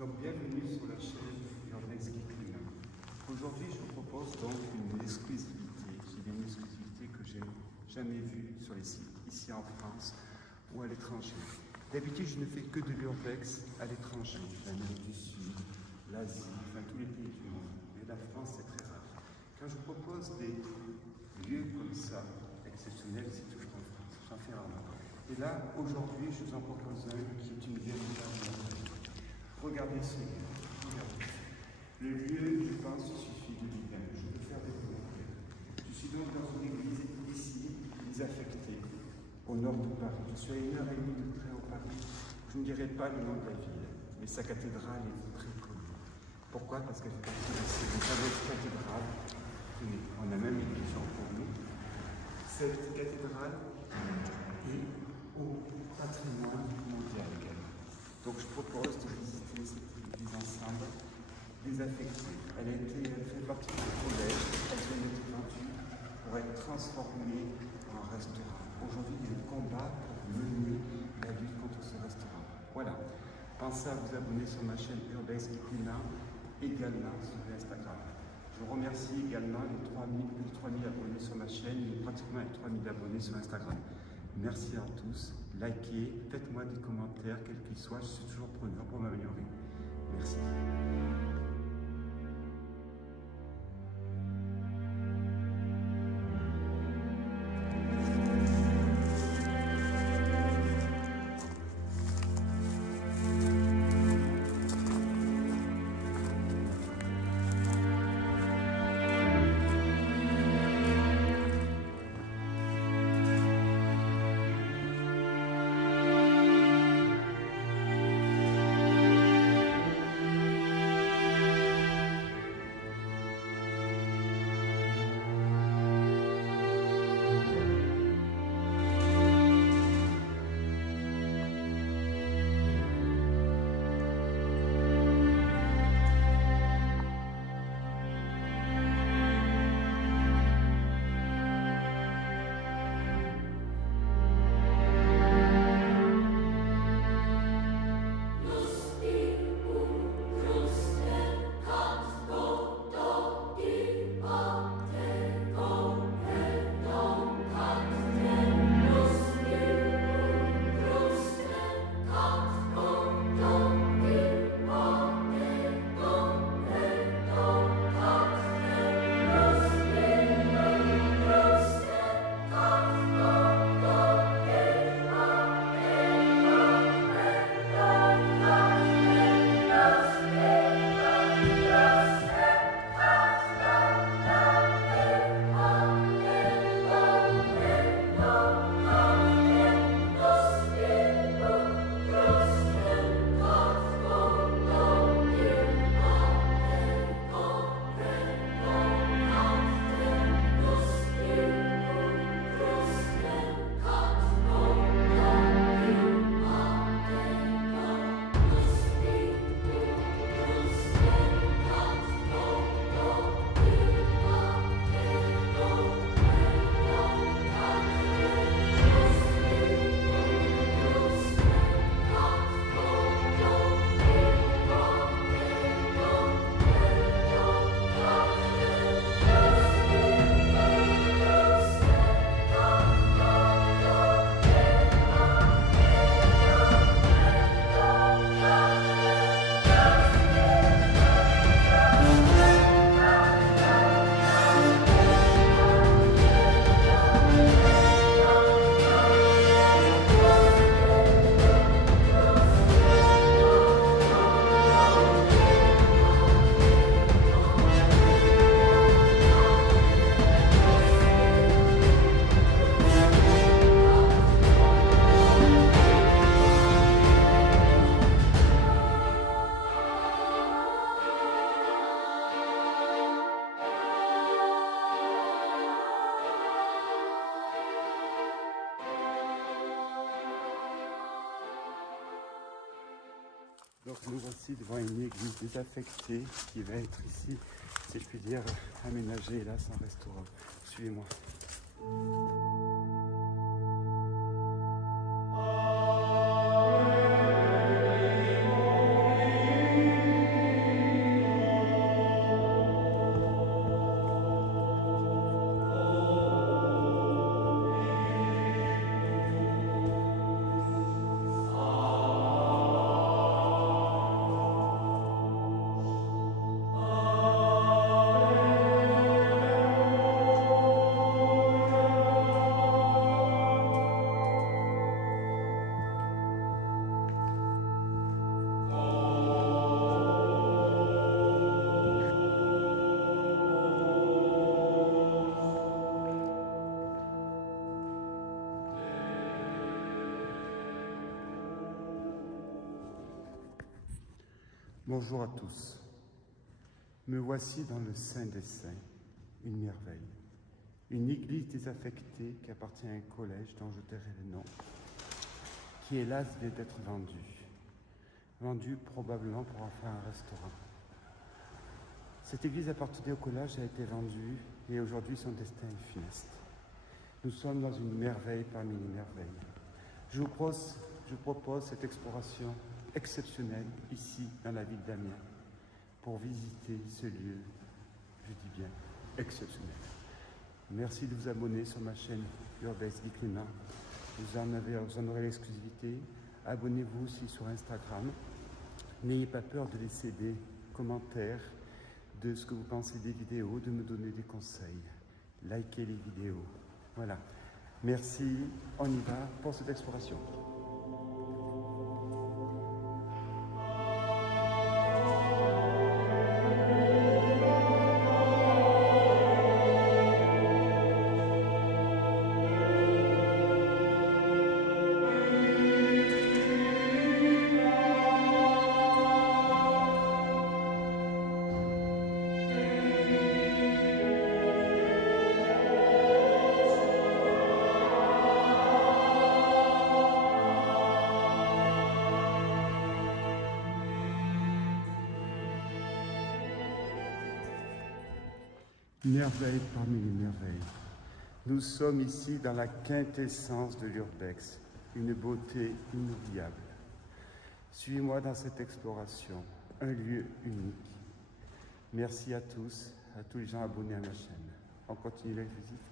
Donc bienvenue sur la chaîne Urbex Guitlina. Aujourd'hui je vous propose donc une exclusivité. J'ai une exclusivité que j'ai jamais vue sur les sites, ici en France ou à l'étranger. D'habitude je ne fais que de l'urbex à l'étranger, l'Amérique du Sud, l'Asie, enfin tous les pays du monde. Mais la France c'est très rare. Quand je vous propose des lieux comme ça, exceptionnels, c'est toujours en France. J'en fais rarement. Et là, aujourd'hui, je vous en propose un qui est une véritable merveille. Regardez ce lieu. Regardez. Le lieu, je pense, suffit de lui-même. Je peux faire des commentaires. Je suis donc dans une église ici, désaffectée, au nord de Paris. Je suis à 1h30 de train au Paris. Je ne dirai pas le nom de la ville, mais sa cathédrale est très connue. Pourquoi? Parce qu'elle fait partie de ces fameuses cathédrales. On a même une question pour nous. Cette cathédrale est au patrimoine mondial également. Donc je propose de visiter cette église ensemble, désaffectée. Elle fait partie du collège, elle vient d'être vendue pour être transformée en restaurant. Aujourd'hui, il y a un combat pour mener la lutte contre ce restaurant. Voilà. Pensez à vous abonner sur ma chaîne Urbex Guitlina, également sur Instagram. Je vous remercie également les 3000 abonnés sur ma chaîne et pratiquement les 3000 abonnés sur Instagram. Merci à tous, likez, faites-moi des commentaires, quels qu'ils soient, je suis toujours preneur pour m'améliorer. Merci. Donc nous voici devant une église désaffectée qui va être ici, si je puis dire, aménagée là sans restaurant. Suivez-moi. Bonjour à tous. Me voici dans le Saint des Saints, une merveille. Une église désaffectée qui appartient à un collège dont je tairai le nom, qui hélas vient d'être vendu probablement pour en faire un restaurant. Cette église appartenait au collège, a été vendue et aujourd'hui son destin est funeste. Nous sommes dans une merveille parmi les merveilles. Je vous propose cette exploration exceptionnelle ici dans la ville d'Amiens pour visiter ce lieu, je dis bien, exceptionnel. Merci de vous abonner sur ma chaîne Urbex Guy Clément. Vous en aurez l'exclusivité. Abonnez-vous aussi sur Instagram. N'ayez pas peur de laisser des commentaires de ce que vous pensez des vidéos, de me donner des conseils. Likez les vidéos. Voilà. Merci. On y va pour cette exploration. Merveille parmi les merveilles. Nous sommes ici dans la quintessence de l'urbex, une beauté inoubliable. Suivez-moi dans cette exploration, un lieu unique. Merci à tous les gens abonnés à ma chaîne. On continue la visite.